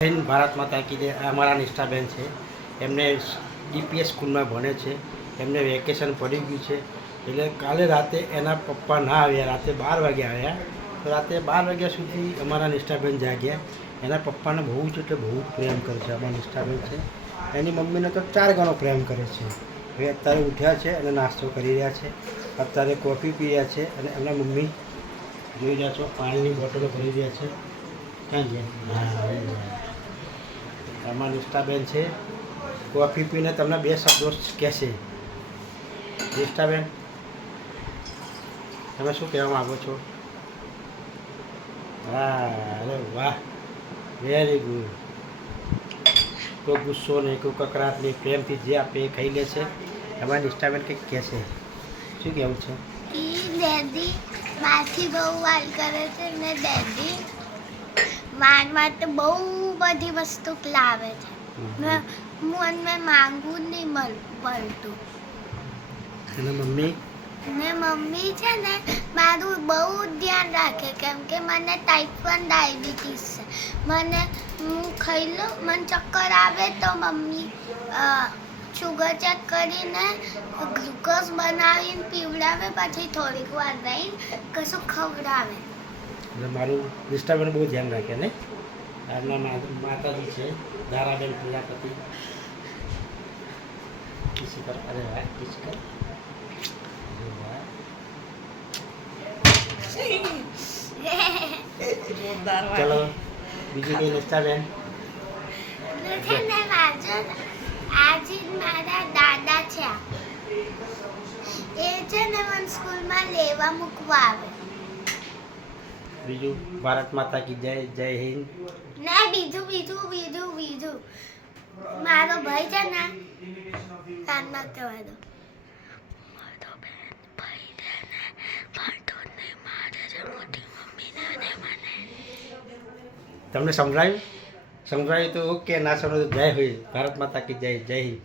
ભારત માતા કી જય. અમારા નિષ્ઠાબેન છે, એમને ડીપીએસ સ્કૂલમાં ભણે છે. એમને વેકેશન પડી ગયું છે, એટલે કાલે રાતે એના પપ્પા ના આવ્યા, રાતે 12 વાગે આવ્યા. તો રાતે 12 વાગ્યા સુધી અમારા નિષ્ઠાબેન જાગ્યા. એના પપ્પાને બહુ જ એટલે બહુ જ પ્રેમ કરે છે. અમારા નિષ્ઠાબેન છે, એની મમ્મીને તો 4 ગણો પ્રેમ કરે છે. હવે અત્યારે ઉઠ્યા છે અને નાસ્તો કરી રહ્યા છે. અત્યારે કોફી પી રહ્યા છે અને એમના મમ્મી જોઈ રહ્યા છો પાણીની બોટલો ભરી રહ્યા છે. ક્યાં ગયા? હા, અમારા નિષ્ઠાબેન છે, કોફી પીને તમને 2 શબ્દો કહેશે. નિષ્ઠાબેન, તમે શું કહેવા માગો છો? હા, અરે વાહ, વેરી ગુડ. કોઈ ગુસ્સો નહીં, કોઈ કકરાટ નહીં, પ્રેમથી જે આપે એ ખાઈ લે છે. અમારા નિષ્ઠાબેન કંઈક કહેશે, શું કહેવું છે? ડેડી માથી બહુ વાર કરે છે ને ડેડી માર માટે બહુ બધી વસ્તુ લાવે છે. મેં માંગવું નહીં મળતું. અને મમ્મી છે ને મારું બહુ ધ્યાન રાખે, કેમ કે મને ટાઈપ 1 ડાયાબિટીસ છે. હું ખાઈ લઉં, મને ચક્કર આવે તો મમ્મી શુગર ચેક કરીને ગ્લુકોઝ બનાવીને પીવડાવે, પછી થોડીક વાર રહીને કશું ખવડાવે. એટલે મારું નિષ્ઠાબેન બહુ ધ્યાન રાખે ને. એમના માતાજી છે ધારાબેન પ્રજાપતિ. કિસી કર, અરે વાહ, કિસી કર. ચલો બીજું કઈ નિષ્ઠાબેન? આજે મારા દાદા છે, એ છે ને મને સ્કૂલમાં લેવા મૂકવા આવે. બીજું ભારત માતા કી જય, જય હિન્દ. ના, બીજું મારો ભાઈ છે ને, કાનમાં કહેવા દો. મારો બેન ભાઈ છે ને, ભાંડોને મારે છે મોટી મમ્મીને અને મને. તમને સમજાયું? સમજાયું તો ઓકે, ના સમજાયું તો જય હોય. ભારત માતા કી જય, જય હિન્દ.